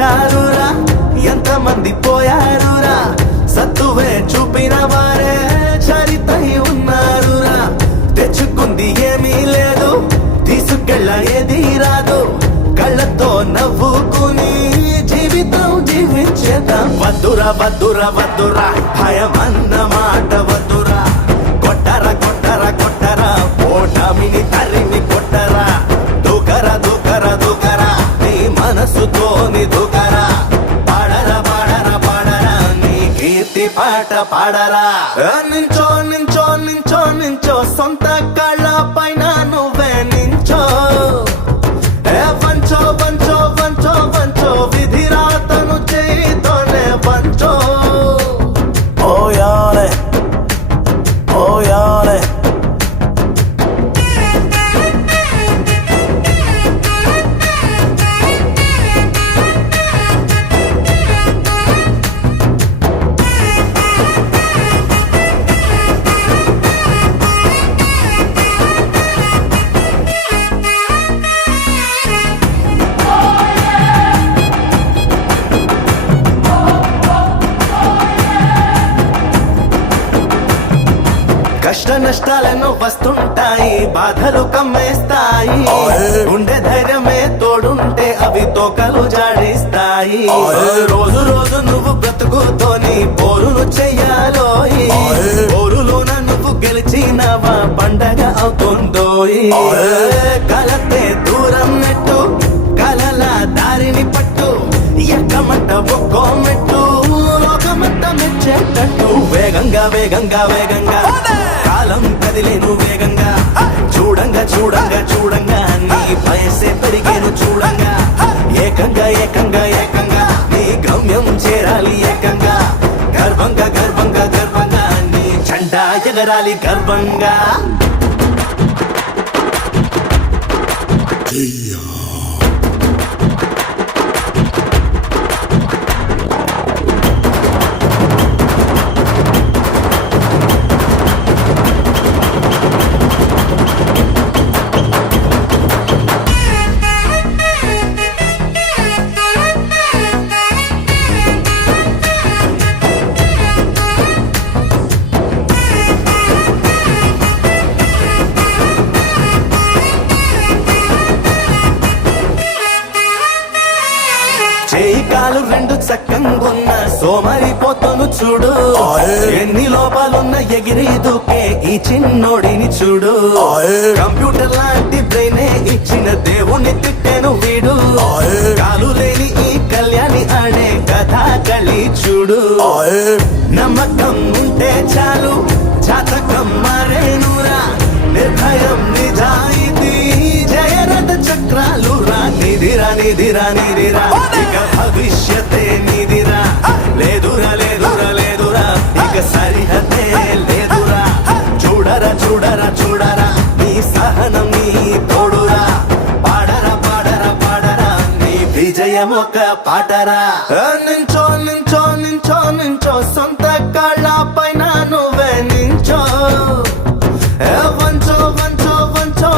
వచ్చారురా ఎంత మంది పోయారురా? సత్తువే చూపిన వారే చరితై ఉన్నారురా. తెచ్చుకుంది ఏమీ లేదు తీసుకెళ్ళ ఏది రాదు. కళ్ళతో నవ్వుకుని జీవితం జీవించేదా వద్దురా వద్దురా వద్దురా భయమన్న మాట వద్దురా. కొట్టర కొట్టర కొట్టరా ఓటమిని తరిమి కొట్టరా. దూకరా దూకరా దూకరా నీ మనసుతోని దూకరా. పాట పాడరా. నించో నించో నించో నించో సొంత కళ్ళ పైన నువ్వే నించో. ఏ పంచో కష్ట నష్టాలను వస్తుంటాయి బాధలు కమ్మేస్తాయి. గుండె ధైర్యమే తోడుంటే అవి తోకలు జాడిస్తాయి. రోజు రోజు నువ్వు బ్రతుకుతోని పోరును చెయ్యాలోయి పోరులోన నువ్వు గెలిచినవా పండగ అవుతుందోయి. కలతే దూరం నెట్టు కలల దారిని పట్టు. ఎక్కమంట ఒక్కో మెట్టు లోకమంత మెచ్చేటట్టు. వేగంగా వేగంగా వేగంగా. కాలం కదిలేను వేగంగా. చూడంగా చూడంగా చూడంగా. నీ వయసే పెరిగేను చూడంగా. ఏకంగా ఏకంగా ఏకంగా. నీ గమ్యం చేరాలి ఏకంగా. గర్వంగా గర్వంగా గర్వంగా. నీ జెండా ఎగరాలి గర్వంగా. Yeah. కాలు రెండు చక్కంగున్న సోమరి పోతను చూడు ఎన్ని లోపాలున్న ఎగిరి దూకే ఈ చిన్నోడిని చూడు. కంప్యూటర్ లాంటి బ్రెయినే ఇచ్చిన దేవుని తిట్టాను వీడు. కాలు లేని ఈ కళ్యాణి ఆడే కథ కళి చూడు. నమ్మకం ఉంటే చాలు. నిధిరా నిధిరా ఇక భవిష్యతే నిధిరా లేదురా లేదురా లేదురా. ఇక సరిహద్దే లేదురా. చూడరా చూడరా చూడరా. నీ సహనం నీ తోడురా. పాడరా పాడరా పాడరా. నీ విజయం ఒక పాటరా. నించో నించో నించో నించో. సొంత కాళ్ళ పైన నువ్వే నించో. వంచో వంచో వంచో